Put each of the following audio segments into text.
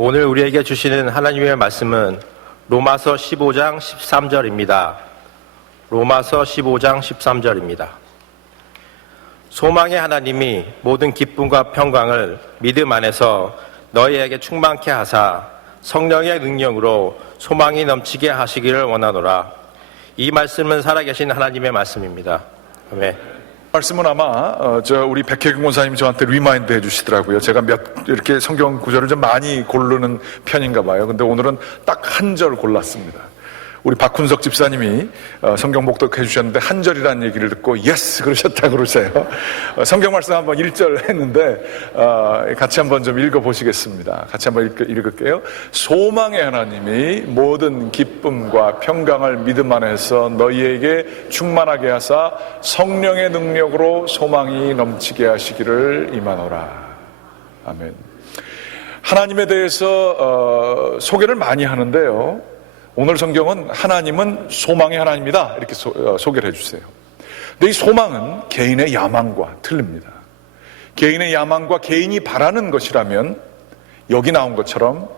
오늘 우리에게 주시는 하나님의 말씀은 로마서 15장 13절입니다. 로마서 15장 13절입니다. 소망의 하나님이 모든 기쁨과 평강을 믿음 안에서 너희에게 충만케 하사 성령의 능력으로 소망이 넘치게 하시기를 원하노라. 이 말씀은 살아계신 하나님의 말씀입니다. 아멘. 말씀은 아마 우리 백혜경 권사님이 저한테 리마인드 해주시더라고요. 제가 이렇게 성경 구절을 좀 많이 고르는 편인가 봐요. 근데 오늘은 딱 한 절 골랐습니다. 우리 박훈석 집사님이 성경 목독해 주셨는데 한 절이라는 얘기를 듣고 예스 그러셨다 그러세요. 성경 말씀 한번 1절 했는데 같이 한번 좀 읽어보시겠습니다. 같이 한번 읽을게요. 소망의 하나님이 모든 기쁨과 평강을 믿음 안에서 너희에게 충만하게 하사 성령의 능력으로 소망이 넘치게 하시기를 임하노라. 아멘. 하나님에 대해서 소개를 많이 하는데요, 오늘 성경은 하나님은 소망의 하나님이다 이렇게 소개를 해주세요. 근데 이 소망은 개인의 야망과 틀립니다. 개인의 야망과 개인이 바라는 것이라면 여기 나온 것처럼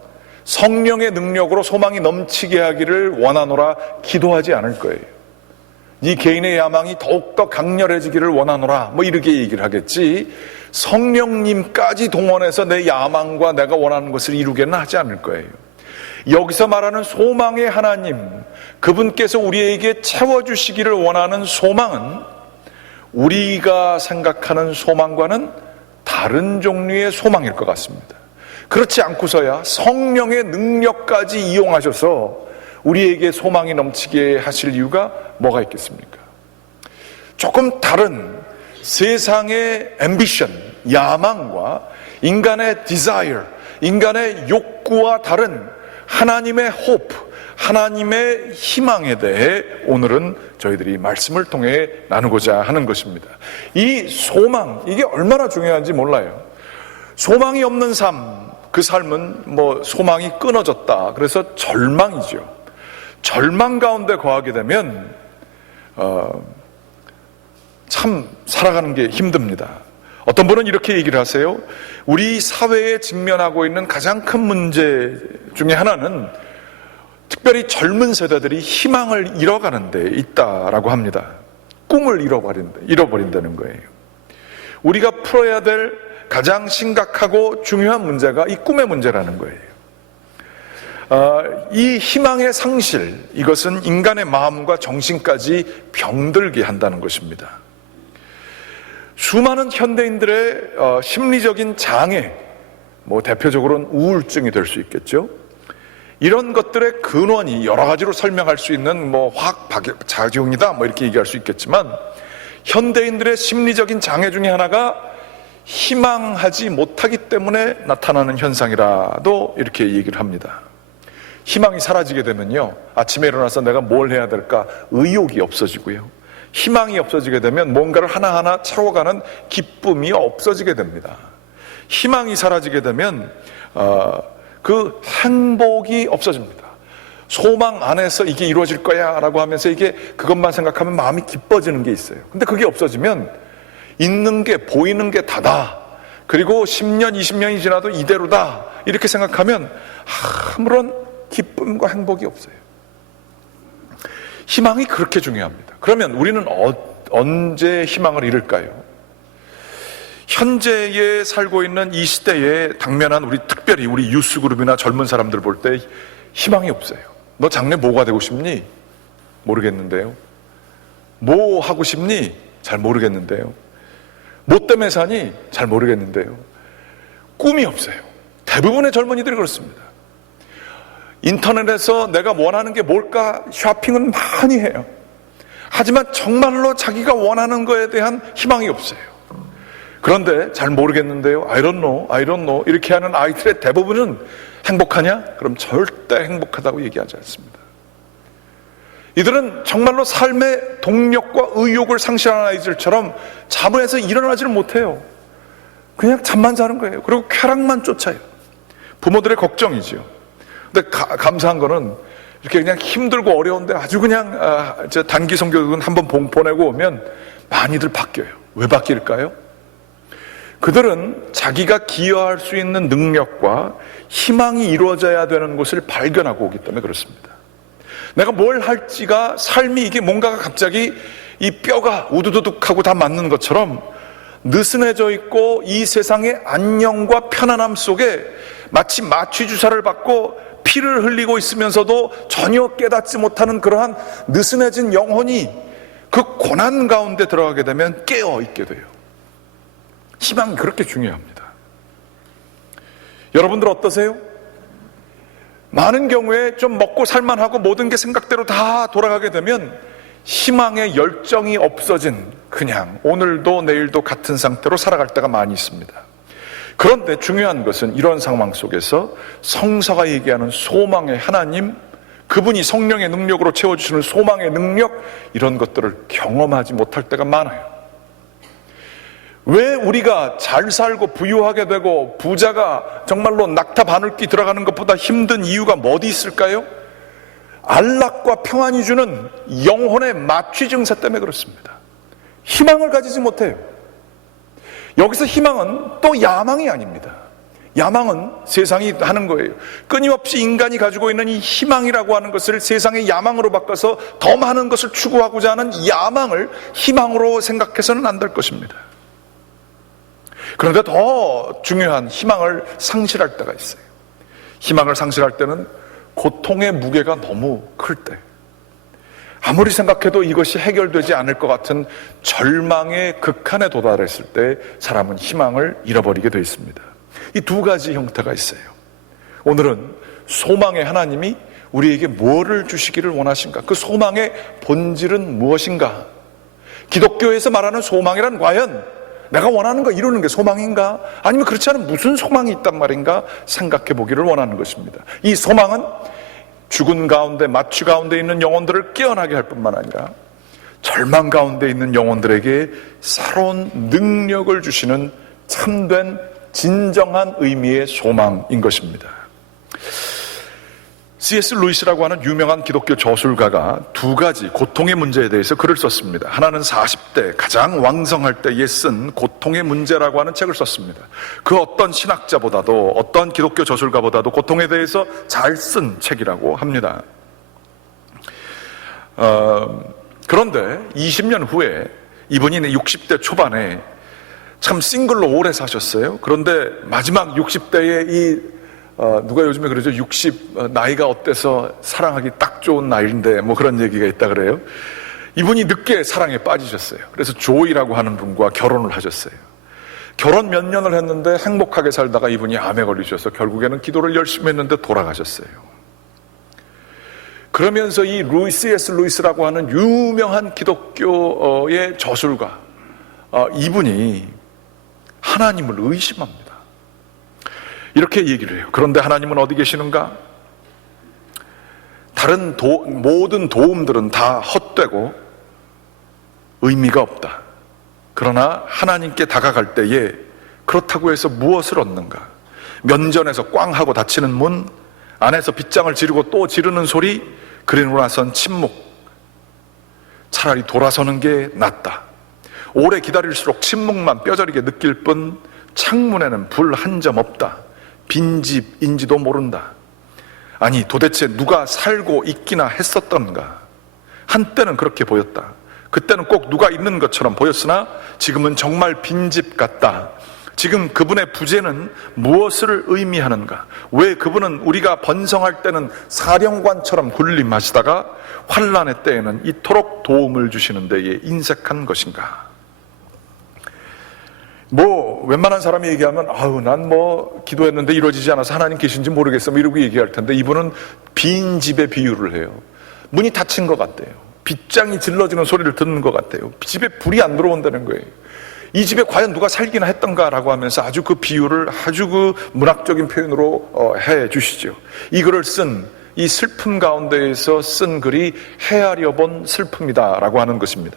성령의 능력으로 소망이 넘치게 하기를 원하노라 기도하지 않을 거예요. 이 개인의 야망이 더욱더 강렬해지기를 원하노라 뭐 이렇게 얘기를 하겠지, 성령님까지 동원해서 내 야망과 내가 원하는 것을 이루게는 하지 않을 거예요. 여기서 말하는 소망의 하나님, 그분께서 우리에게 채워주시기를 원하는 소망은 우리가 생각하는 소망과는 다른 종류의 소망일 것 같습니다. 그렇지 않고서야 성령의 능력까지 이용하셔서 우리에게 소망이 넘치게 하실 이유가 뭐가 있겠습니까? 조금 다른 세상의 앰비션, 야망과 인간의 desire, 인간의 욕구와 다른 하나님의 hope, 하나님의 희망에 대해 오늘은 저희들이 말씀을 통해 나누고자 하는 것입니다. 이 소망, 이게 얼마나 중요한지 몰라요. 소망이 없는 삶, 그 삶은 뭐 소망이 끊어졌다, 그래서 절망이죠. 절망 가운데 거하게 되면 참 살아가는 게 힘듭니다. 어떤 분은 이렇게 얘기를 하세요. 우리 사회에 직면하고 있는 가장 큰 문제 중에 하나는 특별히 젊은 세대들이 희망을 잃어가는 데 있다라고 합니다. 꿈을 잃어버린다는 거예요. 우리가 풀어야 될 가장 심각하고 중요한 문제가 이 꿈의 문제라는 거예요. 이 희망의 상실, 이것은 인간의 마음과 정신까지 병들게 한다는 것입니다. 수많은 현대인들의 심리적인 장애, 뭐 대표적으로는 우울증이 될 수 있겠죠. 이런 것들의 근원이 여러 가지로 설명할 수 있는 뭐 화학작용이다 뭐 이렇게 얘기할 수 있겠지만, 현대인들의 심리적인 장애 중에 하나가 희망하지 못하기 때문에 나타나는 현상이라도 이렇게 얘기를 합니다. 희망이 사라지게 되면요, 아침에 일어나서 내가 뭘 해야 될까 의욕이 없어지고요, 희망이 없어지게 되면 뭔가를 하나하나 채워가는 기쁨이 없어지게 됩니다. 희망이 사라지게 되면 그 행복이 없어집니다. 소망 안에서 이게 이루어질 거야 라고 하면서 이게 그것만 생각하면 마음이 기뻐지는 게 있어요. 근데 그게 없어지면 있는 게 보이는 게 다다, 그리고 10년 20년이 지나도 이대로다 이렇게 생각하면 아무런 기쁨과 행복이 없어요. 희망이 그렇게 중요합니다. 그러면 우리는 언제 희망을 잃을까요? 현재에 살고 있는 이 시대에 당면한 특별히 우리 유스그룹이나 젊은 사람들 볼 때 희망이 없어요. 너 장래 뭐가 되고 싶니? 모르겠는데요. 뭐 하고 싶니? 잘 모르겠는데요. 뭐 때문에 사니? 잘 모르겠는데요. 꿈이 없어요. 대부분의 젊은이들이 그렇습니다. 인터넷에서 내가 원하는 게 뭘까 쇼핑은 많이 해요. 하지만 정말로 자기가 원하는 거에 대한 희망이 없어요. 그런데 잘 모르겠는데요, I don't know 이렇게 하는 아이들의 대부분은 행복하냐? 그럼 절대 행복하다고 얘기하지 않습니다. 이들은 정말로 삶의 동력과 의욕을 상실한 아이들처럼 잠에서 일어나지를 못해요. 그냥 잠만 자는 거예요. 그리고 쾌락만 쫓아요. 부모들의 걱정이죠. 근데 감사한 거는 이렇게 그냥 힘들고 어려운데 아주 그냥 단기 성교육은 한번 보내고 오면 많이들 바뀌어요. 왜 바뀔까요? 그들은 자기가 기여할 수 있는 능력과 희망이 이루어져야 되는 것을 발견하고 오기 때문에 그렇습니다. 내가 뭘 할지가 삶이 이게 뭔가가 갑자기 이 뼈가 우두두둑하고 다 맞는 것처럼 느슨해져 있고 이 세상의 안녕과 편안함 속에 마치 마취주사를 받고 피를 흘리고 있으면서도 전혀 깨닫지 못하는 그러한 느슨해진 영혼이 그 고난 가운데 들어가게 되면 깨어 있게 돼요. 희망이 그렇게 중요합니다. 여러분들 어떠세요? 많은 경우에 좀 먹고 살만하고 모든 게 생각대로 다 돌아가게 되면 희망의 열정이 없어진 그냥 오늘도 내일도 같은 상태로 살아갈 때가 많이 있습니다. 그런데 중요한 것은 이런 상황 속에서 성서가 얘기하는 소망의 하나님, 그분이 성령의 능력으로 채워주시는 소망의 능력, 이런 것들을 경험하지 못할 때가 많아요. 왜 우리가 잘 살고 부유하게 되고 부자가 정말로 낙타 바늘기 들어가는 것보다 힘든 이유가 어디 있을까요? 안락과 평안이 주는 영혼의 마취 증세 때문에 그렇습니다. 희망을 가지지 못해요. 여기서 희망은 또 야망이 아닙니다. 야망은 세상이 하는 거예요. 끊임없이 인간이 가지고 있는 이 희망이라고 하는 것을 세상의 야망으로 바꿔서 더 많은 것을 추구하고자 하는 야망을 희망으로 생각해서는 안 될 것입니다. 그런데 더 중요한 희망을 상실할 때가 있어요. 희망을 상실할 때는 고통의 무게가 너무 클 때, 아무리 생각해도 이것이 해결되지 않을 것 같은 절망의 극한에 도달했을 때 사람은 희망을 잃어버리게 되어 있습니다. 이 두 가지 형태가 있어요. 오늘은 소망의 하나님이 우리에게 뭐를 주시기를 원하신가? 그 소망의 본질은 무엇인가? 기독교에서 말하는 소망이란 과연 내가 원하는 거 이루는 게 소망인가? 아니면 그렇지 않은 무슨 소망이 있단 말인가? 생각해 보기를 원하는 것입니다. 이 소망은 죽은 가운데 마취 가운데 있는 영혼들을 깨어나게 할 뿐만 아니라 절망 가운데 있는 영혼들에게 새로운 능력을 주시는 참된 진정한 의미의 소망인 것입니다. C.S. 루이스라고 하는 유명한 기독교 저술가가 두 가지 고통의 문제에 대해서 글을 썼습니다. 하나는 40대 가장 왕성할 때에 쓴 고통의 문제라고 하는 책을 썼습니다. 그 어떤 신학자보다도 어떤 기독교 저술가보다도 고통에 대해서 잘 쓴 책이라고 합니다. 그런데 20년 후에 이분이 60대 초반에 참 싱글로 오래 사셨어요. 그런데 마지막 60대에 누가 요즘에 그러죠? 60 나이가 어때서 사랑하기 딱 좋은 나이인데 뭐 그런 얘기가 있다 그래요. 이분이 늦게 사랑에 빠지셨어요. 그래서 조이라고 하는 분과 결혼을 하셨어요. 결혼 몇 년을 했는데 행복하게 살다가 이분이 암에 걸리셔서 결국에는 기도를 열심히 했는데 돌아가셨어요. 그러면서 이 C.S. 루이스라고 하는 유명한 기독교의 저술가, 이분이 하나님을 의심합니다. 이렇게 얘기를 해요. 그런데 하나님은 어디 계시는가? 다른 모든 도움들은 다 헛되고 의미가 없다. 그러나 하나님께 다가갈 때에 그렇다고 해서 무엇을 얻는가? 면전에서 꽝 하고 닫히는 문, 안에서 빗장을 지르고 또 지르는 소리, 그리고 나선 침묵. 차라리 돌아서는 게 낫다. 오래 기다릴수록 침묵만 뼈저리게 느낄 뿐 창문에는 불 한 점 없다. 빈집인지도 모른다. 아니 도대체 누가 살고 있기나 했었던가? 한때는 그렇게 보였다. 그때는 꼭 누가 있는 것처럼 보였으나 지금은 정말 빈집 같다. 지금 그분의 부재는 무엇을 의미하는가? 왜 그분은 우리가 번성할 때는 사령관처럼 군림하시다가 환난의 때에는 이토록 도움을 주시는 데에 인색한 것인가? 웬만한 사람이 얘기하면 난 기도했는데 이루어지지 않아서 하나님 계신지 모르겠어 이러고 얘기할 텐데, 이분은 빈 집에 비유를 해요. 문이 닫힌 것 같대요. 빗장이 질러지는 소리를 듣는 것 같아요. 집에 불이 안 들어온다는 거예요. 이 집에 과연 누가 살기나 했던가라고 하면서 아주 그 비유를 아주 그 문학적인 표현으로 해 주시죠. 이 글을 쓴 이 슬픔 가운데에서 쓴 글이 헤아려 본 슬픔이다라고 하는 것입니다.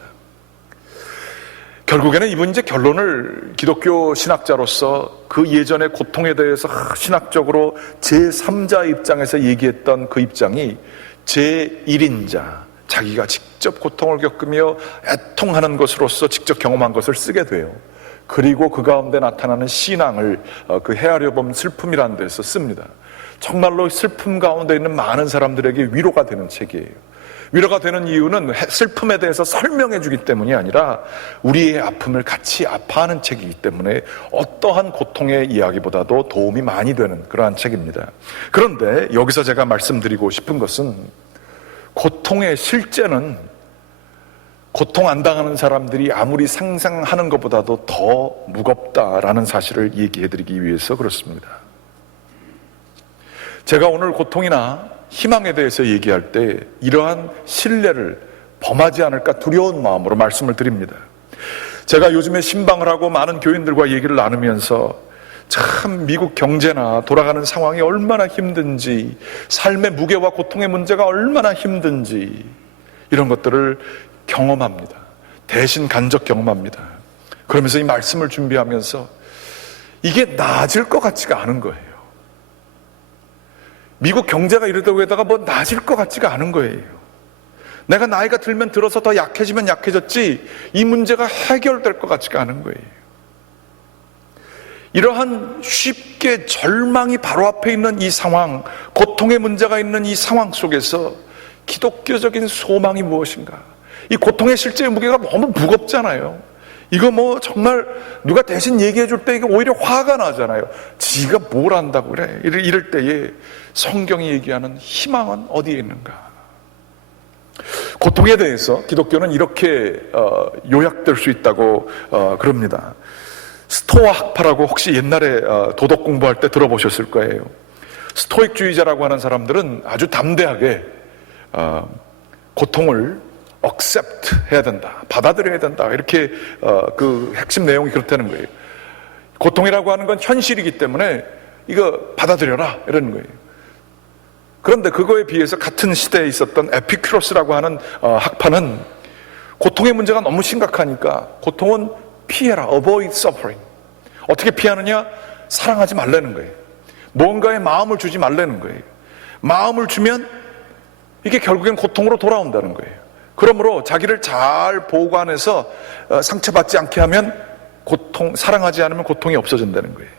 결국에는 이분이 이제 결론을 기독교 신학자로서 그 예전의 고통에 대해서 신학적으로 제3자 입장에서 얘기했던 그 입장이 제1인자, 자기가 직접 고통을 겪으며 애통하는 것으로서 직접 경험한 것을 쓰게 돼요. 그리고 그 가운데 나타나는 신앙을 그 헤아려 보면 슬픔이라는 데서 씁니다. 정말로 슬픔 가운데 있는 많은 사람들에게 위로가 되는 책이에요. 위로가 되는 이유는 슬픔에 대해서 설명해 주기 때문이 아니라 우리의 아픔을 같이 아파하는 책이기 때문에 어떠한 고통의 이야기보다도 도움이 많이 되는 그러한 책입니다. 그런데 여기서 제가 말씀드리고 싶은 것은 고통의 실제는 고통 안 당하는 사람들이 아무리 상상하는 것보다도 더 무겁다라는 사실을 얘기해 드리기 위해서 그렇습니다. 제가 오늘 고통이나 희망에 대해서 얘기할 때 이러한 신뢰를 범하지 않을까 두려운 마음으로 말씀을 드립니다. 제가 요즘에 신방을 하고 많은 교인들과 얘기를 나누면서 참 미국 경제나 돌아가는 상황이 얼마나 힘든지, 삶의 무게와 고통의 문제가 얼마나 힘든지 이런 것들을 경험합니다. 대신 간접 경험합니다. 그러면서 이 말씀을 준비하면서 이게 나아질 것 같지가 않은 거예요. 미국 경제가 이러다고 해다가 뭐 나아질 것 같지가 않은 거예요. 내가 나이가 들면 들어서 더 약해지면 약해졌지 이 문제가 해결될 것 같지가 않은 거예요. 이러한 쉽게 절망이 바로 앞에 있는 이 상황, 고통의 문제가 있는 이 상황 속에서 기독교적인 소망이 무엇인가? 이 고통의 실제 무게가 너무 무겁잖아요. 이거 뭐 정말 누가 대신 얘기해 줄 때 이게 오히려 화가 나잖아요. 지가 뭘 안다고 그래. 이럴 때에 성경이 얘기하는 희망은 어디에 있는가? 고통에 대해서 기독교는 이렇게 요약될 수 있다고 그럽니다. 스토아 학파라고 혹시 옛날에 도덕 공부할 때 들어보셨을 거예요. 스토익주의자라고 하는 사람들은 아주 담대하게 고통을 accept 해야 된다, 받아들여야 된다, 이렇게 그 핵심 내용이 그렇다는 거예요. 고통이라고 하는 건 현실이기 때문에 이거 받아들여라 이러는 거예요. 그런데 그거에 비해서 같은 시대에 있었던 에피큐로스라고 하는 학파는 고통의 문제가 너무 심각하니까 고통은 피해라, avoid suffering. 어떻게 피하느냐? 사랑하지 말라는 거예요. 뭔가에 마음을 주지 말라는 거예요. 마음을 주면 이게 결국엔 고통으로 돌아온다는 거예요. 그러므로 자기를 잘 보관해서 상처받지 않게 하면 사랑하지 않으면 고통이 없어진다는 거예요.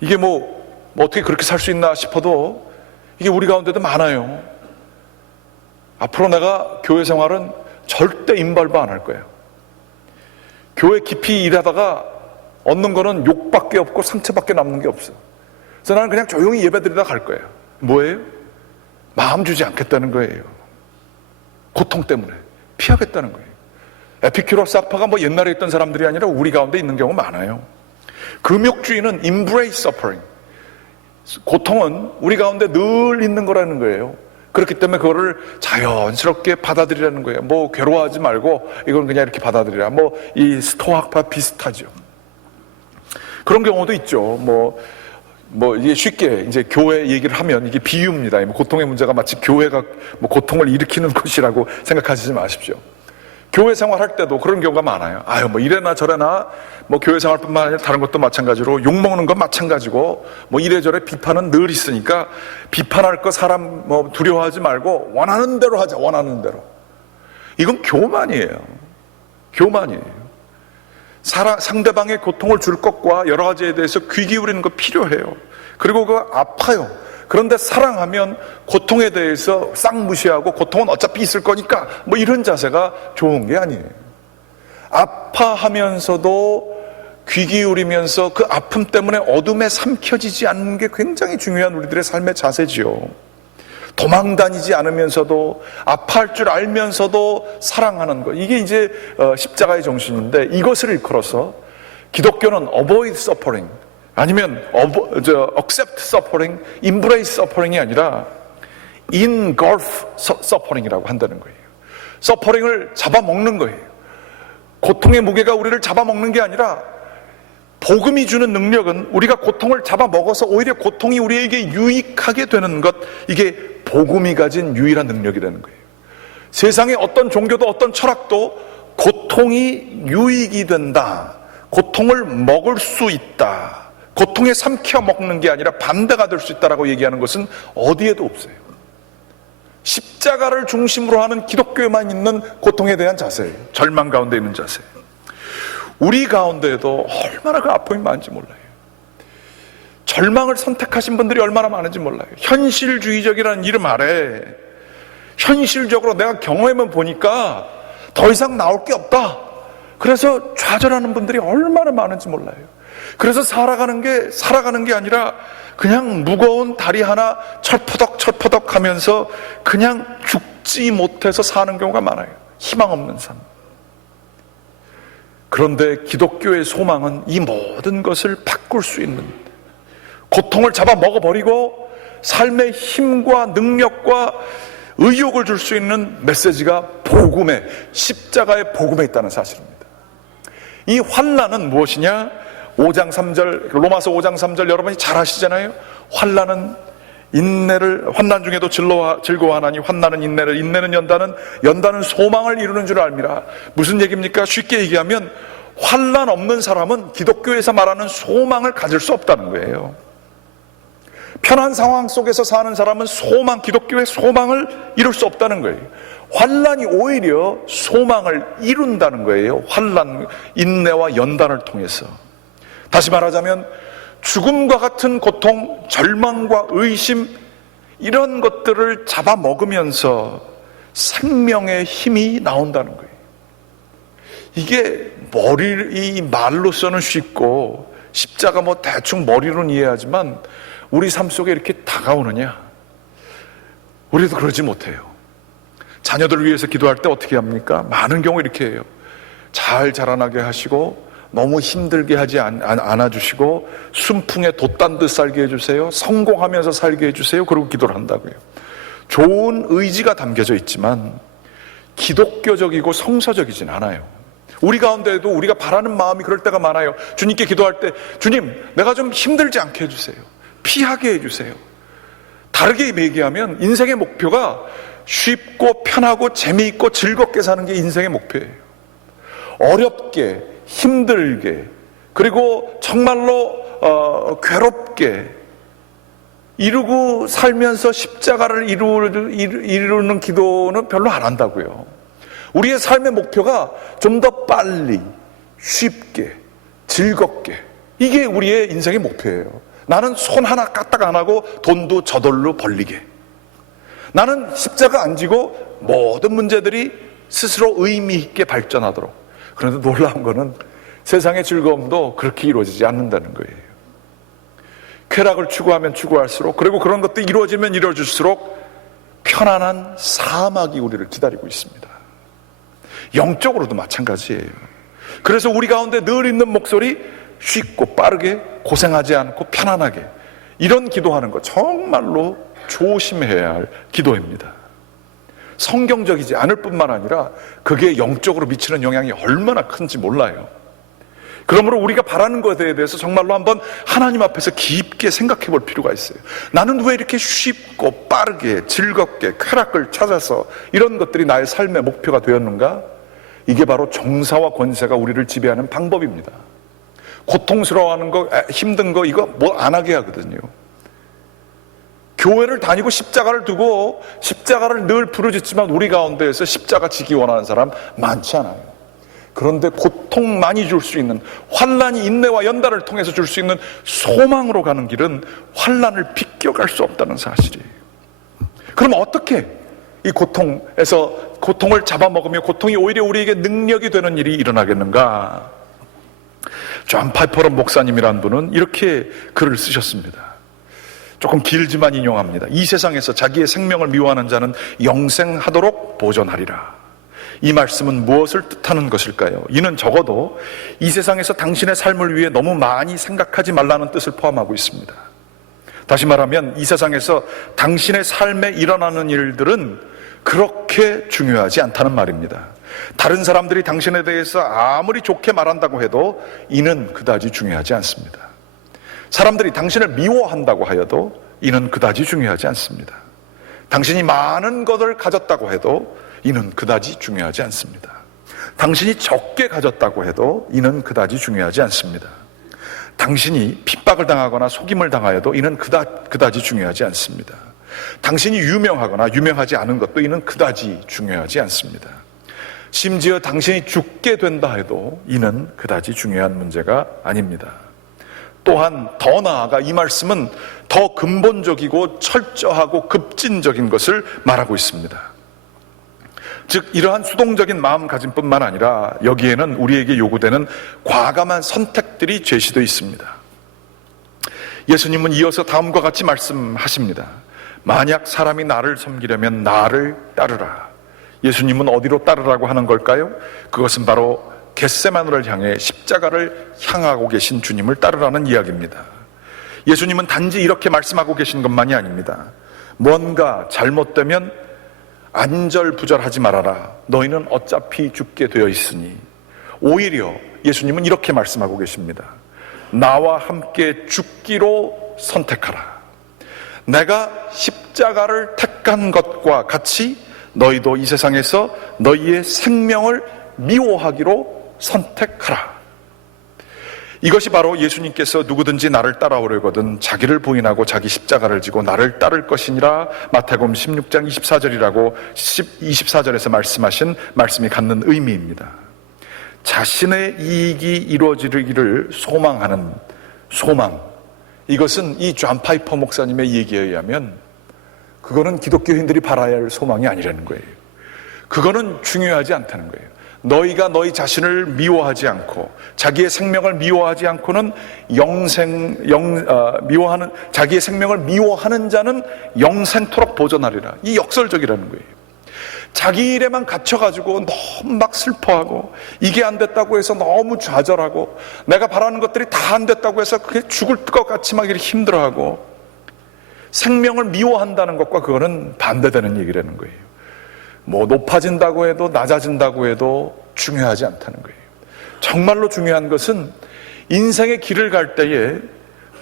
이게 뭐 어떻게 그렇게 살 수 있나 싶어도 이게 우리 가운데도 많아요. 앞으로 내가 교회 생활은 절대 임발부 안 할 거예요. 교회 깊이 일하다가 얻는 거는 욕밖에 없고 상처밖에 남는 게 없어. 그래서 나는 그냥 조용히 예배드리다 갈 거예요. 뭐예요? 마음 주지 않겠다는 거예요. 고통 때문에 피하겠다는 거예요. 에피큐로스 학파가 뭐 옛날에 있던 사람들이 아니라 우리 가운데 있는 경우 많아요. 금욕주의는 embrace suffering. 고통은 우리 가운데 늘 있는 거라는 거예요. 그렇기 때문에 그거를 자연스럽게 받아들이라는 거예요. 뭐 괴로워하지 말고 이건 그냥 이렇게 받아들이라. 뭐 이 스토아 학파 비슷하죠. 그런 경우도 있죠. 뭐 이게 쉽게 이제 교회 얘기를 하면 이게 비유입니다. 고통의 문제가 마치 교회가 뭐 고통을 일으키는 곳이라고 생각하시지 마십시오. 교회 생활할 때도 그런 경우가 많아요. 뭐 이래나 저래나 뭐 교회 생활뿐만 아니라 다른 것도 마찬가지로 욕먹는 건 마찬가지고 뭐 이래저래 비판은 늘 있으니까 비판할 거 사람 뭐 두려워하지 말고 원하는 대로 하자, 원하는 대로. 이건 교만이에요. 교만이에요. 상대방의 고통을 줄 것과 여러 가지에 대해서 귀 기울이는 거 필요해요. 그리고 그거 아파요. 그런데 사랑하면 고통에 대해서 싹 무시하고 고통은 어차피 있을 거니까 뭐 이런 자세가 좋은 게 아니에요. 아파하면서도 귀 기울이면서 그 아픔 때문에 어둠에 삼켜지지 않는 게 굉장히 중요한 우리들의 삶의 자세지요. 도망다니지 않으면서도 아파할 줄 알면서도 사랑하는 것, 이게 이제 십자가의 정신인데, 이것을 일컬어서 기독교는 avoid suffering 아니면 accept suffering, embrace suffering이 아니라 engulf suffering이라고 한다는 거예요. suffering을 잡아먹는 거예요. 고통의 무게가 우리를 잡아먹는 게 아니라 복음이 주는 능력은 우리가 고통을 잡아먹어서 오히려 고통이 우리에게 유익하게 되는 것, 이게 복음이 가진 유일한 능력이라는 거예요. 세상의 어떤 종교도 어떤 철학도 고통이 유익이 된다, 고통을 먹을 수 있다, 고통에 삼켜 먹는 게 아니라 반대가 될 수 있다라고 얘기하는 것은 어디에도 없어요. 십자가를 중심으로 하는 기독교에만 있는 고통에 대한 자세예요. 절망 가운데 있는 자세. 우리 가운데에도 얼마나 그 아픔이 많은지 몰라요. 절망을 선택하신 분들이 얼마나 많은지 몰라요. 현실주의적이라는 이름 아래 현실적으로 내가 경험해만 보니까 더 이상 나올 게 없다. 그래서 좌절하는 분들이 얼마나 많은지 몰라요. 그래서 살아가는 게 아니라 그냥 무거운 다리 하나 철퍼덕 하면서 그냥 죽지 못해서 사는 경우가 많아요. 희망 없는 삶. 그런데 기독교의 소망은 이 모든 것을 바꿀 수 있는, 고통을 잡아 먹어버리고 삶의 힘과 능력과 의욕을 줄 수 있는 메시지가 복음에, 십자가의 복음에 있다는 사실입니다. 이 환난은 무엇이냐? 5장 3절, 로마서 5장 3절 여러분이 잘 아시잖아요. 환난은 인내를, 환난 중에도 즐거워하나니 환난은 인내를, 인내는 연단은 소망을 이루는 줄 알미라. 무슨 얘기입니까? 쉽게 얘기하면 환난 없는 사람은 기독교에서 말하는 소망을 가질 수 없다는 거예요. 편한 상황 속에서 사는 사람은 기독교의 소망을 이룰 수 없다는 거예요. 환난이 오히려 소망을 이룬다는 거예요. 환난, 인내와 연단을 통해서. 다시 말하자면 죽음과 같은 고통, 절망과 의심, 이런 것들을 잡아먹으면서 생명의 힘이 나온다는 거예요. 이게 이 말로서는 쉽고 십자가 대충 머리로는 이해하지만 우리 삶 속에 이렇게 다가오느냐? 우리도 그러지 못해요. 자녀들을 위해서 기도할 때 어떻게 합니까? 많은 경우 이렇게 해요. 잘 자라나게 하시고 너무 힘들게 하지 않아주시고 순풍에 돛단 듯 살게 해주세요. 성공하면서 살게 해주세요. 그러고 기도를 한다고요. 좋은 의지가 담겨져 있지만 기독교적이고 성서적이진 않아요. 우리 가운데에도 우리가 바라는 마음이 그럴 때가 많아요. 주님께 기도할 때, 주님, 내가 좀 힘들지 않게 해주세요. 피하게 해주세요. 다르게 얘기하면 인생의 목표가 쉽고 편하고 재미있고 즐겁게 사는 게 인생의 목표예요. 어렵게, 힘들게, 그리고 정말로 괴롭게 이루고 살면서 십자가를 이루는 기도는 별로 안 한다고요. 우리의 삶의 목표가 좀 더 빨리, 쉽게, 즐겁게, 이게 우리의 인생의 목표예요. 나는 손 하나 까딱 안 하고 돈도 저돌로 벌리게. 나는 십자가 안 지고 모든 문제들이 스스로 의미 있게 발전하도록. 그런데 놀라운 거는 세상의 즐거움도 그렇게 이루어지지 않는다는 거예요. 쾌락을 추구하면 추구할수록, 그리고 그런 것들이 이루어지면 이루어질수록 편안한 사막이 우리를 기다리고 있습니다. 영적으로도 마찬가지예요. 그래서 우리 가운데 늘 있는 목소리, 쉽고 빠르게, 고생하지 않고 편안하게, 이런 기도하는 거 정말로 조심해야 할 기도입니다. 성경적이지 않을 뿐만 아니라 그게 영적으로 미치는 영향이 얼마나 큰지 몰라요. 그러므로 우리가 바라는 것에 대해서 정말로 한번 하나님 앞에서 깊게 생각해 볼 필요가 있어요. 나는 왜 이렇게 쉽고 빠르게 즐겁게 쾌락을 찾아서 이런 것들이 나의 삶의 목표가 되었는가? 이게 바로 정사와 권세가 우리를 지배하는 방법입니다. 고통스러워하는 거, 힘든 거, 이거 뭐 안 하게 하거든요. 교회를 다니고 십자가를 두고 십자가를 늘 부르짖지만 우리 가운데에서 십자가 지기 원하는 사람 많지 않아요. 그런데 고통 많이 줄 수 있는, 환난이 인내와 연단을 통해서 줄 수 있는 소망으로 가는 길은 환난을 비껴갈 수 없다는 사실이에요. 그럼 어떻게 이 고통을 잡아먹으며 고통이 오히려 우리에게 능력이 되는 일이 일어나겠는가? 존 파이퍼런 목사님이라는 분은 이렇게 글을 쓰셨습니다. 조금 길지만 인용합니다. 이 세상에서 자기의 생명을 미워하는 자는 영생하도록 보존하리라. 이 말씀은 무엇을 뜻하는 것일까요? 이는 적어도 이 세상에서 당신의 삶을 위해 너무 많이 생각하지 말라는 뜻을 포함하고 있습니다. 다시 말하면 이 세상에서 당신의 삶에 일어나는 일들은 그렇게 중요하지 않다는 말입니다. 다른 사람들이 당신에 대해서 아무리 좋게 말한다고 해도 이는 그다지 중요하지 않습니다. 사람들이 당신을 미워한다고 하여도 이는 그다지 중요하지 않습니다. 당신이 많은 것을 가졌다고 해도 이는 그다지 중요하지 않습니다. 당신이 적게 가졌다고 해도 이는 그다지 중요하지 않습니다. 당신이 핍박을 당하거나 속임을 당하여도 이는 그다지 중요하지 않습니다. 당신이 유명하거나 유명하지 않은 것도 이는 그다지 중요하지 않습니다. 심지어 당신이 죽게 된다 해도 이는 그다지 중요한 문제가 아닙니다. 또한 더 나아가 이 말씀은 더 근본적이고 철저하고 급진적인 것을 말하고 있습니다. 즉 이러한 수동적인 마음가짐뿐만 아니라 여기에는 우리에게 요구되는 과감한 선택들이 제시되어 있습니다. 예수님은 이어서 다음과 같이 말씀하십니다. 만약 사람이 나를 섬기려면 나를 따르라. 예수님은 어디로 따르라고 하는 걸까요? 그것은 바로 겟세마네를 향해 십자가를 향하고 계신 주님을 따르라는 이야기입니다. 예수님은 단지 이렇게 말씀하고 계신 것만이 아닙니다. 뭔가 잘못되면 안절부절하지 말아라. 너희는 어차피 죽게 되어 있으니. 오히려 예수님은 이렇게 말씀하고 계십니다. 나와 함께 죽기로 선택하라. 내가 십자가를 택한 것과 같이 너희도 이 세상에서 너희의 생명을 미워하기로 선택하라. 이것이 바로 예수님께서 누구든지 나를 따라오려거든 자기를 부인하고 자기 십자가를 지고 나를 따를 것이니라 마태복음 16장 24절이라고 24절에서 말씀하신 말씀이 갖는 의미입니다. 자신의 이익이 이루어지기를 소망하는 소망, 이것은 이 존 파이퍼 목사님의 얘기에 의하면 그거는 기독교인들이 바라야 할 소망이 아니라는 거예요. 그거는 중요하지 않다는 거예요. 너희가 너희 자신을 미워하지 않고 자기의 생명을 미워하지 않고는 자기의 생명을 미워하는 자는 영생토록 보존하리라. 이 역설적이라는 거예요. 자기 일에만 갇혀가지고 너무 막 슬퍼하고 이게 안 됐다고 해서 너무 좌절하고 내가 바라는 것들이 다 안 됐다고 해서 그게 죽을 것 같이 막 이렇게 힘들어하고 생명을 미워한다는 것과 그거는 반대되는 얘기라는 거예요. 뭐 높아진다고 해도 낮아진다고 해도 중요하지 않다는 거예요. 정말로 중요한 것은 인생의 길을 갈 때에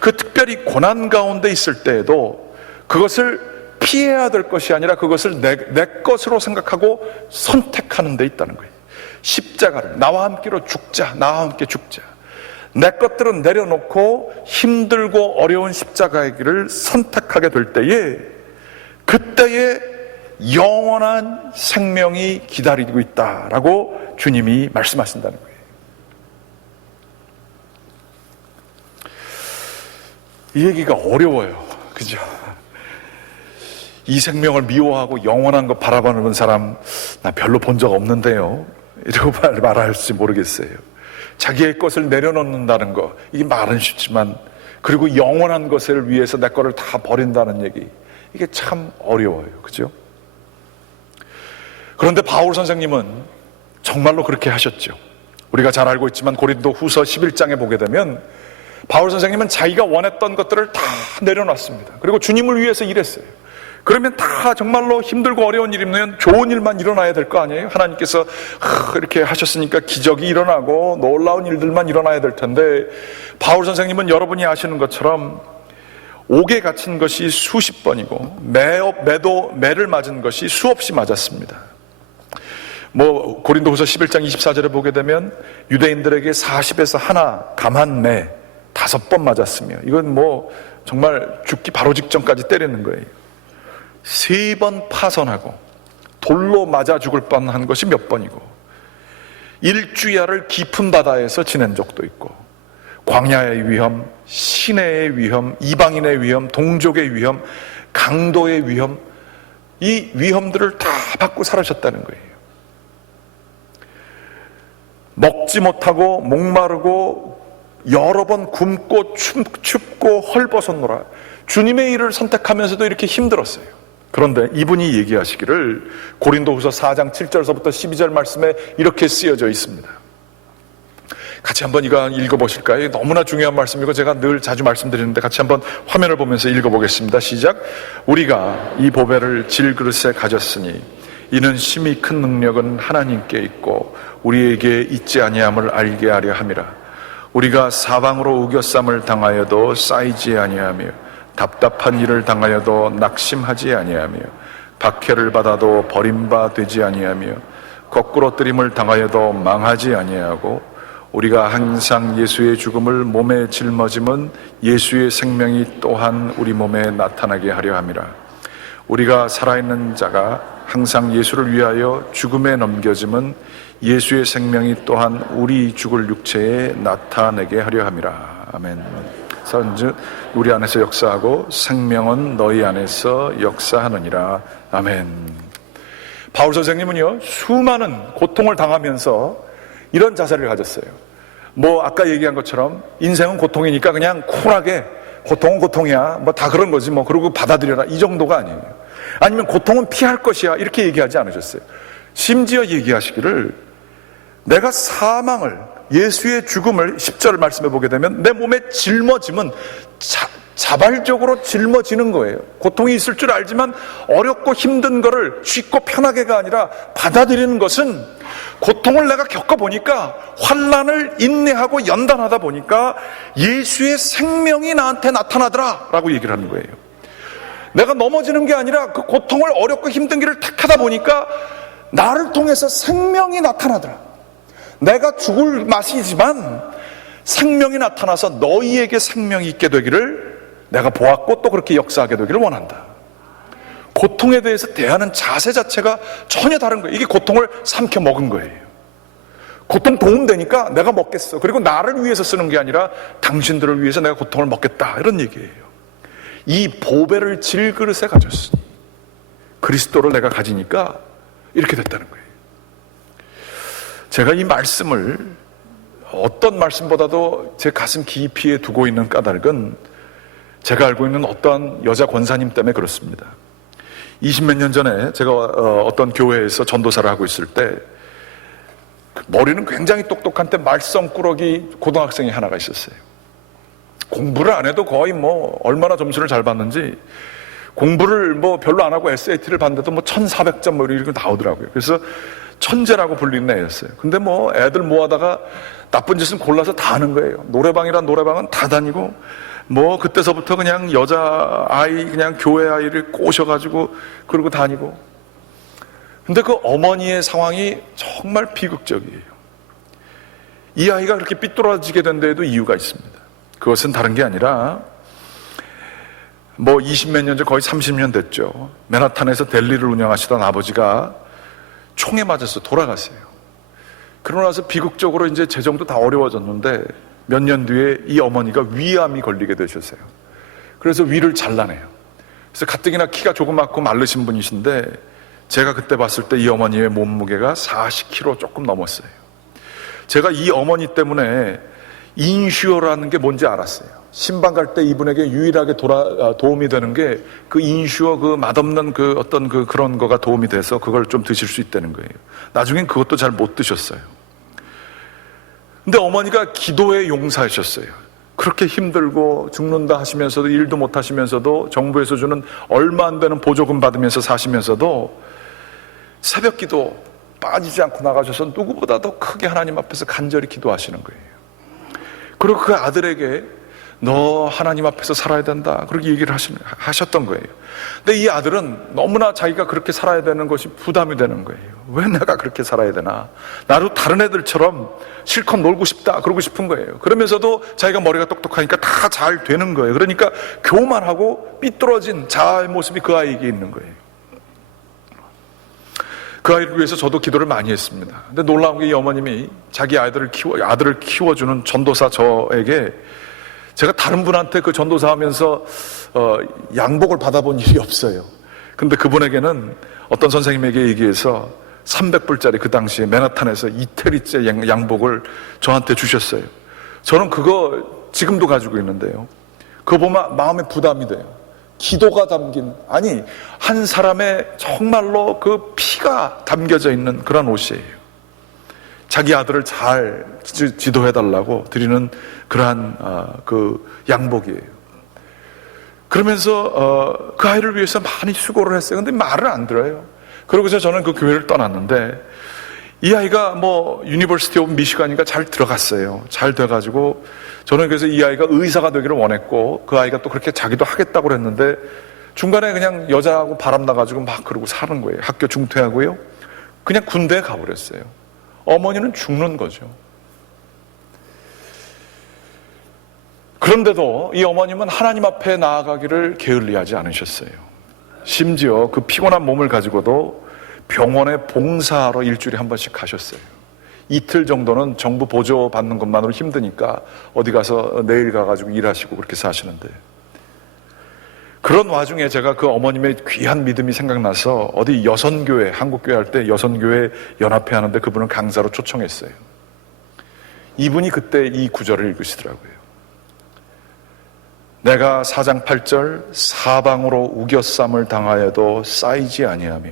그 특별히 고난 가운데 있을 때에도 그것을 피해야 될 것이 아니라 그것을 내 것으로 생각하고 선택하는 데 있다는 거예요. 십자가를 나와 함께로 죽자, 나와 함께 죽자. 내 것들은 내려놓고 힘들고 어려운 십자가의 길을 선택하게 될 때에 그때에 영원한 생명이 기다리고 있다라고 주님이 말씀하신다는 거예요. 이 얘기가 어려워요. 그죠? 이 생명을 미워하고 영원한 거 바라보는 사람 나 별로 본 적 없는데요. 이러고 말할지 모르겠어요. 자기의 것을 내려놓는다는 거, 이게 말은 쉽지만 그리고 영원한 것을 위해서 내 거를 다 버린다는 얘기, 이게 참 어려워요. 그죠? 그런데 바울 선생님은 정말로 그렇게 하셨죠. 우리가 잘 알고 있지만 고린도 후서 11장에 보게 되면 바울 선생님은 자기가 원했던 것들을 다 내려놨습니다. 그리고 주님을 위해서 일했어요. 그러면 다 정말로 힘들고 어려운 일이면 좋은 일만 일어나야 될 거 아니에요? 하나님께서 이렇게 하셨으니까 기적이 일어나고 놀라운 일들만 일어나야 될 텐데 바울 선생님은 여러분이 아시는 것처럼 옥에 갇힌 것이 수십 번이고 매를 맞은 것이 수없이 맞았습니다. 뭐 고린도후서 11장 24절에 보게 되면 유대인들에게 40에서 하나 감한 매 5번 맞았으며 이건 뭐 정말 죽기 바로 직전까지 때리는 거예요. 3번 파선하고 돌로 맞아 죽을 뻔한 것이 몇 번이고 일주야를 깊은 바다에서 지낸 적도 있고 광야의 위험, 시내의 위험, 이방인의 위험, 동족의 위험, 강도의 위험, 이 위험들을 다 받고 살아셨다는 거예요. 먹지 못하고 목마르고 여러 번 굶고 춥고 헐벗었노라. 주님의 일을 선택하면서도 이렇게 힘들었어요. 그런데 이분이 얘기하시기를 고린도후서 4장 7절서부터 12절 말씀에 이렇게 쓰여져 있습니다. 같이 한번 이거 읽어보실까요? 너무나 중요한 말씀이고 제가 늘 자주 말씀드리는데 같이 한번 화면을 보면서 읽어보겠습니다. 시작. 우리가 이 보배를 질그릇에 가졌으니 이는 심히 큰 능력은 하나님께 있고 우리에게 있지 아니함을 알게 하려 함이라. 우리가 사방으로 우겨쌈을 당하여도 쌓이지 아니하며 답답한 일을 당하여도 낙심하지 아니하며 박해를 받아도 버림받지 아니하며 거꾸로 뜨림을 당하여도 망하지 아니하고 우리가 항상 예수의 죽음을 몸에 짊어짐은 예수의 생명이 또한 우리 몸에 나타나게 하려 함이라. 우리가 살아있는 자가 항상 예수를 위하여 죽음에 넘겨짐은 예수의 생명이 또한 우리 죽을 육체에 나타내게 하려 함이라. 아멘. 선즉 우리 안에서 역사하고 생명은 너희 안에서 역사하느니라. 아멘. 바울 선생님은요, 수많은 고통을 당하면서 이런 자세를 가졌어요. 아까 얘기한 것처럼 인생은 고통이니까 그냥 쿨하게 고통은 고통이야, 다 그런 거지 그러고 받아들여라, 이 정도가 아니에요. 아니면 고통은 피할 것이야, 이렇게 얘기하지 않으셨어요. 심지어 얘기하시기를, 내가 사망을, 예수의 죽음을 10절 말씀해 보게 되면 내 몸에 짊어짐은 자발적으로 짊어지는 거예요. 고통이 있을 줄 알지만 어렵고 힘든 거를 쉽고 편하게가 아니라 받아들이는 것은, 고통을 내가 겪어보니까, 환난을 인내하고 연단하다 보니까 예수의 생명이 나한테 나타나더라 라고 얘기를 하는 거예요. 내가 넘어지는 게 아니라 그 고통을, 어렵고 힘든 길을 택하다 보니까 나를 통해서 생명이 나타나더라. 내가 죽을 맛이지만 생명이 나타나서 너희에게 생명이 있게 되기를 내가 보았고 또 그렇게 역사하게 되기를 원한다. 고통에 대해서 대하는 자세 자체가 전혀 다른 거예요. 이게 고통을 삼켜 먹은 거예요. 고통 도움되니까 내가 먹겠어. 그리고 나를 위해서 쓰는 게 아니라 당신들을 위해서 내가 고통을 먹겠다, 이런 얘기예요. 이 보배를 질그릇에 가졌으니 그리스도를 내가 가지니까 이렇게 됐다는 거예요. 제가 이 말씀을 어떤 말씀보다도 제 가슴 깊이에 두고 있는 까닭은, 제가 알고 있는 어떠한 여자 권사님 때문에 그렇습니다. 20몇 년 전에 제가 어떤 교회에서 전도사를 하고 있을 때, 머리는 굉장히 똑똑한데 말썽꾸러기 고등학생이 하나가 있었어요. 공부를 안 해도 거의 얼마나 점수를 잘 받는지, 공부를 별로 안 하고 SAT를 봤는데도 1400점 이렇게 나오더라고요. 그래서 천재라고 불리는 애였어요. 근데 애들 모아다가 나쁜 짓은 골라서 다 하는 거예요. 노래방이란 노래방은 다 다니고, 그때서부터 그냥 여자아이, 그냥 교회 아이를 꼬셔가지고 그러고 다니고. 근데 그 어머니의 상황이 정말 비극적이에요. 이 아이가 그렇게 삐뚤어지게 된 데에도 이유가 있습니다. 그것은 다른 게 아니라, 20몇 년 전, 거의 30년 됐죠. 맨하탄에서 델리를 운영하시던 아버지가 총에 맞아서 돌아갔어요. 그러고 나서 비극적으로 이제 재정도 다 어려워졌는데, 몇 년 뒤에 이 어머니가 위암이 걸리게 되셨어요. 그래서 위를 잘라내요. 그래서 가뜩이나 키가 조그맣고 마르신 분이신데, 제가 그때 봤을 때 이 어머니의 몸무게가 40kg 조금 넘었어요. 제가 이 어머니 때문에 인슈어라는 게 뭔지 알았어요. 신방 갈 때 이분에게 유일하게 도움이 되는 게 그 인슈어, 그 맛없는 그런 거가 도움이 돼서 그걸 좀 드실 수 있다는 거예요. 나중엔 그것도 잘 못 드셨어요. 근데 어머니가 기도의 용사이셨어요. 그렇게 힘들고 죽는다 하시면서도, 일도 못 하시면서도, 정부에서 주는 얼마 안 되는 보조금 받으면서 사시면서도 새벽 기도 빠지지 않고 나가셔서 누구보다 더 크게 하나님 앞에서 간절히 기도하시는 거예요. 그리고 그 아들에게 너 하나님 앞에서 살아야 된다, 그렇게 얘기를 하셨던 거예요. 근데 이 아들은 너무나 자기가 그렇게 살아야 되는 것이 부담이 되는 거예요. 왜 내가 그렇게 살아야 되나, 나도 다른 애들처럼 실컷 놀고 싶다, 그러고 싶은 거예요. 그러면서도 자기가 머리가 똑똑하니까 다 잘 되는 거예요. 그러니까 교만하고 삐뚤어진 자아의 모습이 그 아이에게 있는 거예요. 그 아이를 위해서 저도 기도를 많이 했습니다. 근데 놀라운 게, 이 어머님이 자기 아들을 키워주는 전도사 저에게, 제가 다른 분한테 그 전도사 하면서 양복을 받아본 일이 없어요. 근데 그분에게는 어떤 선생님에게 얘기해서 300불짜리, 그 당시에 맨하탄에서 이태리째 양복을 저한테 주셨어요. 저는 그거 지금도 가지고 있는데요, 그거 보면 마음에 부담이 돼요. 기도가 담긴, 한 사람의 정말로 그 피가 담겨져 있는 그런 옷이에요. 자기 아들을 잘 지도해달라고 드리는 그러한 그 양복이에요. 그러면서 그 아이를 위해서 많이 수고를 했어요. 근데 말을 안 들어요. 그러고서 저는 그 교회를 떠났는데, 이 아이가 유니버시티 오브 미시간인가 잘 들어갔어요. 잘 돼가지고, 저는 그래서 이 아이가 의사가 되기를 원했고, 그 아이가 또 그렇게 자기도 하겠다고 그랬는데, 중간에 그냥 여자하고 바람 나가지고 막 그러고 사는 거예요. 학교 중퇴하고요, 그냥 군대에 가버렸어요. 어머니는 죽는 거죠. 그런데도 이 어머님은 하나님 앞에 나아가기를 게을리하지 않으셨어요. 심지어 그 피곤한 몸을 가지고도 병원에 봉사하러 일주일에 한 번씩 가셨어요. 이틀 정도는 정부 보조 받는 것만으로 힘드니까 어디 가서 내일 가가지고 일하시고 그렇게 사시는데, 그런 와중에 제가 그 어머님의 귀한 믿음이 생각나서 어디 여선교회, 한국교회 할 때 여선교회 연합회 하는데 그분을 강사로 초청했어요. 이분이 그때 이 구절을 읽으시더라고요. 내가 4장 8절 사방으로 우겨쌈을 당하여도 쌓이지 아니하며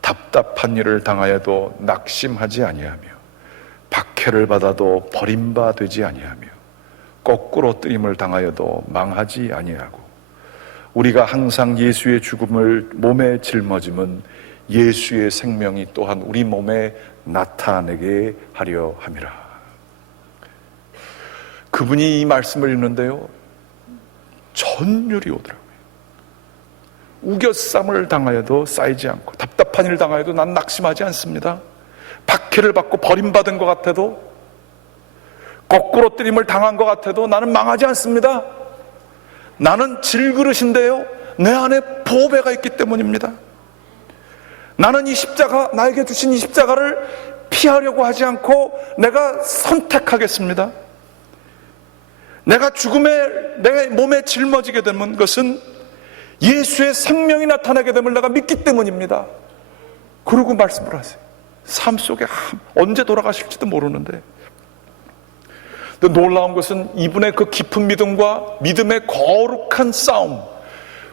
답답한 일을 당하여도 낙심하지 아니하며 박해를 받아도 버림받지 아니하며 거꾸로 뜨임을 당하여도 망하지 아니하고 우리가 항상 예수의 죽음을 몸에 짊어짐은 예수의 생명이 또한 우리 몸에 나타내게 하려 함이라. 그분이 이 말씀을 읽는데요, 전율이 오더라고요. 우겨쌈을 당하여도 쌓이지 않고 답답한 일을 당하여도 난 낙심하지 않습니다. 박해를 받고 버림받은 것 같아도, 거꾸로 뜨림을 당한 것 같아도 나는 망하지 않습니다. 나는 질그릇인데요, 내 안에 보배가 있기 때문입니다. 나는 이 십자가, 나에게 주신 이 십자가를 피하려고 하지 않고 내가 선택하겠습니다. 내가 내 몸에 짊어지게 되는 것은 예수의 생명이 나타나게 됨을 내가 믿기 때문입니다. 그러고 말씀을 하세요. 삶 속에 언제 돌아가실지도 모르는데, 근데 놀라운 것은 이분의 그 깊은 믿음과 믿음의 거룩한 싸움,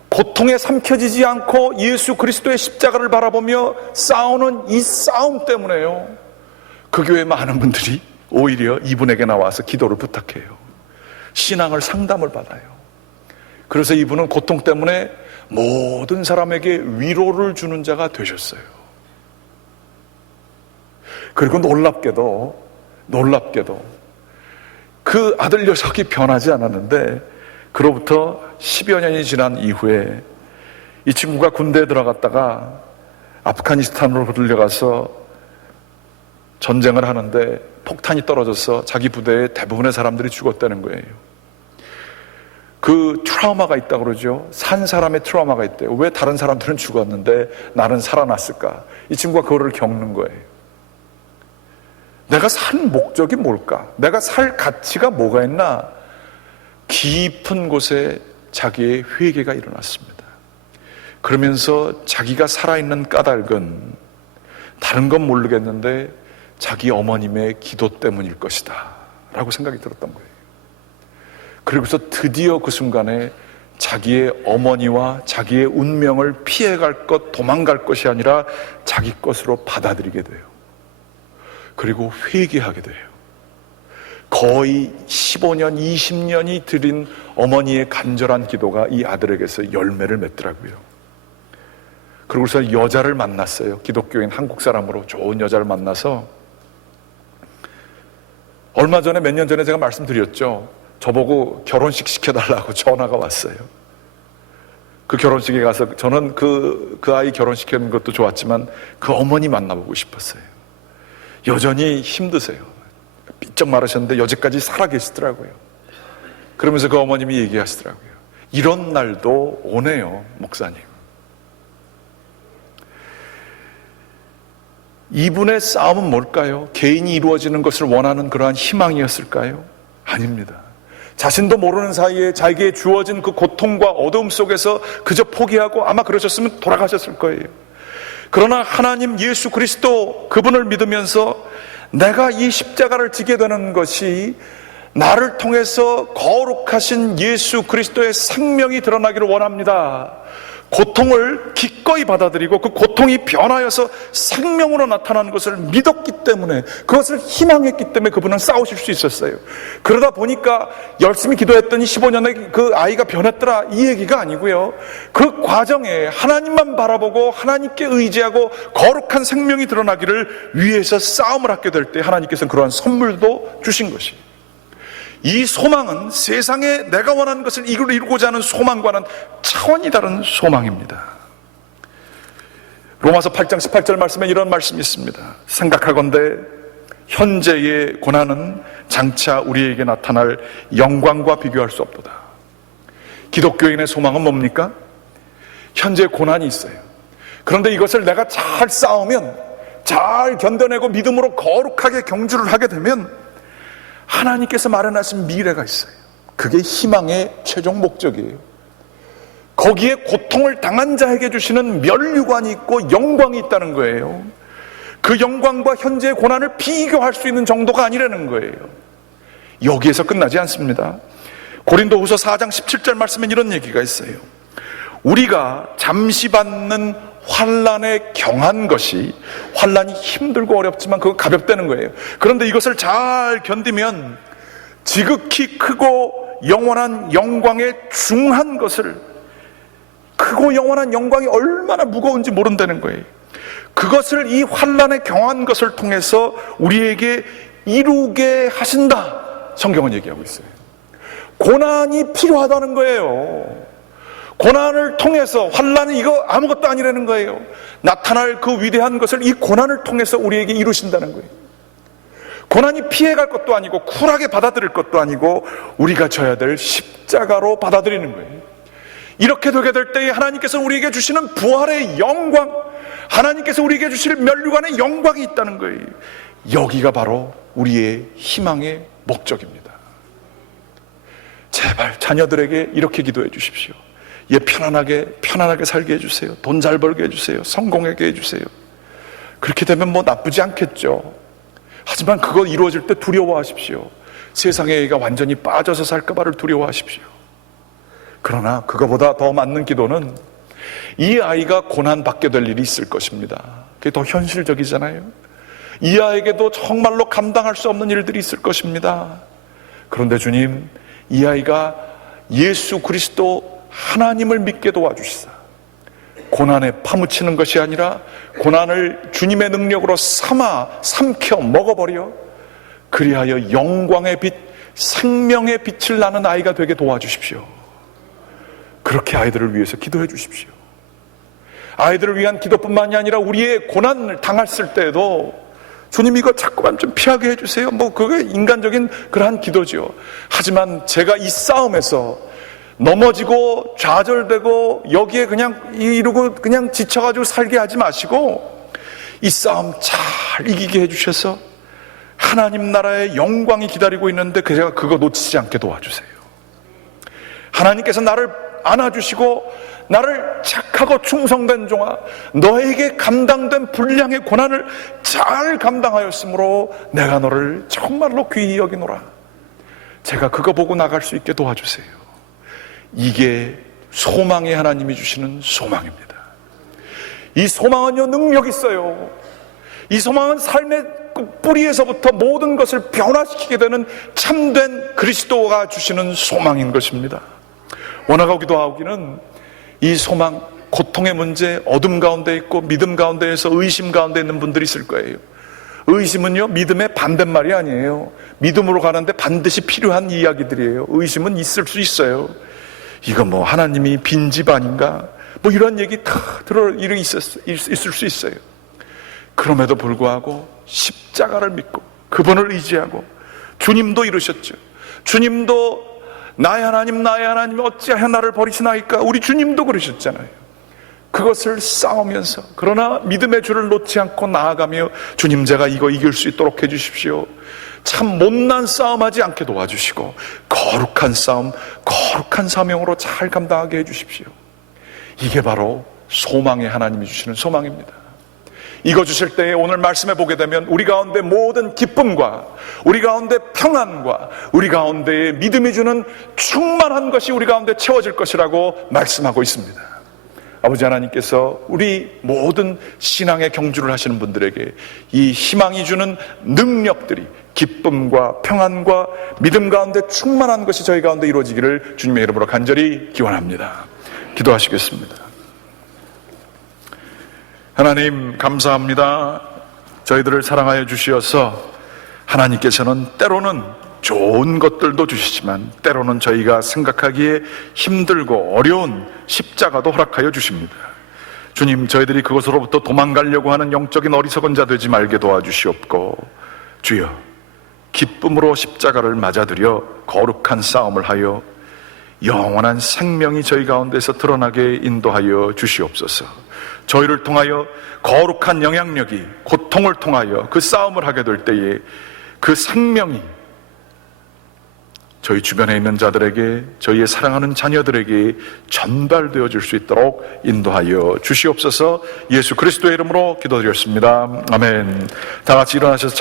고통에 삼켜지지 않고 예수 그리스도의 십자가를 바라보며 싸우는 이 싸움 때문에요, 그 교회 많은 분들이 오히려 이분에게 나와서 기도를 부탁해요. 신앙을 상담을 받아요. 그래서 이분은 고통 때문에 모든 사람에게 위로를 주는 자가 되셨어요. 그리고 놀랍게도 그 아들 녀석이 변하지 않았는데, 그로부터 10여 년이 지난 이후에 이 친구가 군대에 들어갔다가 아프가니스탄으로 들려가서 전쟁을 하는데 폭탄이 떨어져서 자기 부대의 대부분의 사람들이 죽었다는 거예요. 그 트라우마가 있다고 그러죠. 산 사람의 트라우마가 있대요. 왜 다른 사람들은 죽었는데 나는 살아났을까? 이 친구가 그거를 겪는 거예요. 내가 산 목적이 뭘까? 내가 살 가치가 뭐가 있나? 깊은 곳에 자기의 회개가 일어났습니다. 그러면서 자기가 살아있는 까닭은 다른 건 모르겠는데 자기 어머님의 기도 때문일 것이다 라고 생각이 들었던 거예요. 그리고서 드디어 그 순간에 자기의 어머니와 자기의 운명을 피해갈 것, 도망갈 것이 아니라 자기 것으로 받아들이게 돼요. 그리고 회개하게 돼요. 거의 15년, 20년이 들인 어머니의 간절한 기도가 이 아들에게서 열매를 맺더라고요. 그러고서 여자를 만났어요. 기독교인 한국 사람으로 좋은 여자를 만나서, 얼마 전에, 몇 년 전에 제가 말씀드렸죠. 저보고 결혼식 시켜달라고 전화가 왔어요. 그 결혼식에 가서 저는 그 아이 결혼시키는 것도 좋았지만 그 어머니 만나보고 싶었어요. 여전히 힘드세요. 삐쩍 마르셨는데 여지까지 살아계시더라고요. 그러면서 그 어머님이 얘기하시더라고요. 이런 날도 오네요, 목사님. 이분의 싸움은 뭘까요? 개인이 이루어지는 것을 원하는 그러한 희망이었을까요? 아닙니다. 자신도 모르는 사이에 자기에게 주어진 그 고통과 어두움 속에서 그저 포기하고 아마 그러셨으면 돌아가셨을 거예요. 그러나 하나님 예수 그리스도, 그분을 믿으면서 내가 이 십자가를 지게 되는 것이 나를 통해서 거룩하신 예수 그리스도의 생명이 드러나기를 원합니다. 고통을 기꺼이 받아들이고 그 고통이 변하여서 생명으로 나타나는 것을 믿었기 때문에, 그것을 희망했기 때문에 그분은 싸우실 수 있었어요. 그러다 보니까 열심히 기도했더니 15년에 그 아이가 변했더라, 이 얘기가 아니고요. 그 과정에 하나님만 바라보고 하나님께 의지하고 거룩한 생명이 드러나기를 위해서 싸움을 하게 될 때 하나님께서는 그러한 선물도 주신 것이에요. 이 소망은 세상에 내가 원하는 것을 이루고자 하는 소망과는 차원이 다른 소망입니다. 로마서 8장 18절 말씀에 이런 말씀이 있습니다. 생각하건대 현재의 고난은 장차 우리에게 나타날 영광과 비교할 수 없도다. 기독교인의 소망은 뭡니까? 현재 고난이 있어요. 그런데 이것을 내가 잘 싸우면, 잘 견뎌내고 믿음으로 거룩하게 경주를 하게 되면 하나님께서 마련하신 미래가 있어요. 그게 희망의 최종 목적이에요. 거기에 고통을 당한 자에게 주시는 면류관이 있고 영광이 있다는 거예요. 그 영광과 현재의 고난을 비교할 수 있는 정도가 아니라는 거예요. 여기에서 끝나지 않습니다. 고린도후서 4장 17절 말씀에 이런 얘기가 있어요. 우리가 잠시 받는 환난에 경한 것이, 환난이 힘들고 어렵지만 그거 가볍다는 거예요. 그런데 이것을 잘 견디면 지극히 크고 영원한 영광에 중한 것을, 크고 영원한 영광이 얼마나 무거운지 모른다는 거예요. 그것을, 이 환난에 경한 것을 통해서 우리에게 이루게 하신다, 성경은 얘기하고 있어요. 고난이 필요하다는 거예요. 고난을 통해서, 환난은 이거 아무것도 아니라는 거예요. 나타날 그 위대한 것을 이 고난을 통해서 우리에게 이루신다는 거예요. 고난이 피해갈 것도 아니고 쿨하게 받아들일 것도 아니고 우리가 져야 될 십자가로 받아들이는 거예요. 이렇게 되게 될 때에 하나님께서 우리에게 주시는 부활의 영광, 하나님께서 우리에게 주실 면류관의 영광이 있다는 거예요. 여기가 바로 우리의 희망의 목적입니다. 제발 자녀들에게 이렇게 기도해 주십시오. 얘 편안하게 살게 해주세요. 돈 잘 벌게 해주세요. 성공하게 해주세요. 그렇게 되면 뭐 나쁘지 않겠죠. 하지만 그거 이루어질 때 두려워하십시오. 세상에 얘가 완전히 빠져서 살까봐를 두려워하십시오. 그러나 그거보다 더 맞는 기도는 이 아이가 고난받게 될 일이 있을 것입니다. 그게 더 현실적이잖아요. 이 아이에게도 정말로 감당할 수 없는 일들이 있을 것입니다. 그런데 주님, 이 아이가 예수 그리스도 하나님을 믿게 도와주시사 고난에 파묻히는 것이 아니라 고난을 주님의 능력으로 삼켜 먹어버려 그리하여 영광의 빛, 생명의 빛을 나는 아이가 되게 도와주십시오. 그렇게 아이들을 위해서 기도해 주십시오. 아이들을 위한 기도뿐만이 아니라 우리의 고난을 당했을 때에도 주님 이거 자꾸만 좀 피하게 해주세요. 뭐 그게 인간적인 그러한 기도죠. 하지만 제가 이 싸움에서 넘어지고 좌절되고 여기에 그냥 이러고 그냥 지쳐가지고 살게 하지 마시고 이 싸움 잘 이기게 해주셔서 하나님 나라의 영광이 기다리고 있는데 제가 그거 놓치지 않게 도와주세요. 하나님께서 나를 안아주시고 나를 착하고 충성된 종아, 너에게 감당된 분량의 고난을 잘 감당하였으므로 내가 너를 정말로 귀히 여기노라. 제가 그거 보고 나갈 수 있게 도와주세요. 이게 소망의 하나님이 주시는 소망입니다. 이 소망은요, 능력 있어요. 이 소망은 삶의 뿌리에서부터 모든 것을 변화시키게 되는 참된 그리스도가 주시는 소망인 것입니다. 원하고 기도하기는 이 소망, 고통의 문제, 어둠 가운데 있고 믿음 가운데에서 의심 가운데 있는 분들이 있을 거예요. 의심은요, 믿음의 반대말이 아니에요. 믿음으로 가는데 반드시 필요한 이야기들이에요. 의심은 있을 수 있어요. 이거 뭐 하나님이 빈집 아닌가? 뭐 이런 얘기 다 있을 수 있어요. 그럼에도 불구하고 십자가를 믿고 그분을 의지하고 주님도 이러셨죠. 주님도 나의 하나님 어찌하여 나를 버리시나이까? 우리 주님도 그러셨잖아요. 그것을 싸우면서 그러나 믿음의 줄을 놓지 않고 나아가며 주님 제가 이거 이길 수 있도록 해주십시오. 참 못난 싸움하지 않게 도와주시고 거룩한 싸움, 거룩한 사명으로 잘 감당하게 해주십시오. 이게 바로 소망의 하나님이 주시는 소망입니다. 이거 주실 때에 오늘 말씀해 보게 되면 우리 가운데 모든 기쁨과 우리 가운데 평안과 우리 가운데 믿음이 주는 충만한 것이 우리 가운데 채워질 것이라고 말씀하고 있습니다. 아버지 하나님께서 우리 모든 신앙의 경주를 하시는 분들에게 이 희망이 주는 능력들이 기쁨과 평안과 믿음 가운데 충만한 것이 저희 가운데 이루어지기를 주님의 이름으로 간절히 기원합니다. 기도하시겠습니다. 하나님 감사합니다. 저희들을 사랑하여 주시어서 하나님께서는 때로는 좋은 것들도 주시지만 때로는 저희가 생각하기에 힘들고 어려운 십자가도 허락하여 주십니다. 주님, 저희들이 그것으로부터 도망가려고 하는 영적인 어리석은 자 되지 말게 도와주시옵고 주여 기쁨으로 십자가를 맞아들여 거룩한 싸움을 하여 영원한 생명이 저희 가운데서 드러나게 인도하여 주시옵소서. 저희를 통하여 거룩한 영향력이 고통을 통하여 그 싸움을 하게 될 때에 그 생명이 저희 주변에 있는 자들에게, 저희의 사랑하는 자녀들에게 전달되어 줄 수 있도록 인도하여 주시옵소서. 예수 그리스도의 이름으로 기도드렸습니다. 아멘. 다 같이 일어나셔서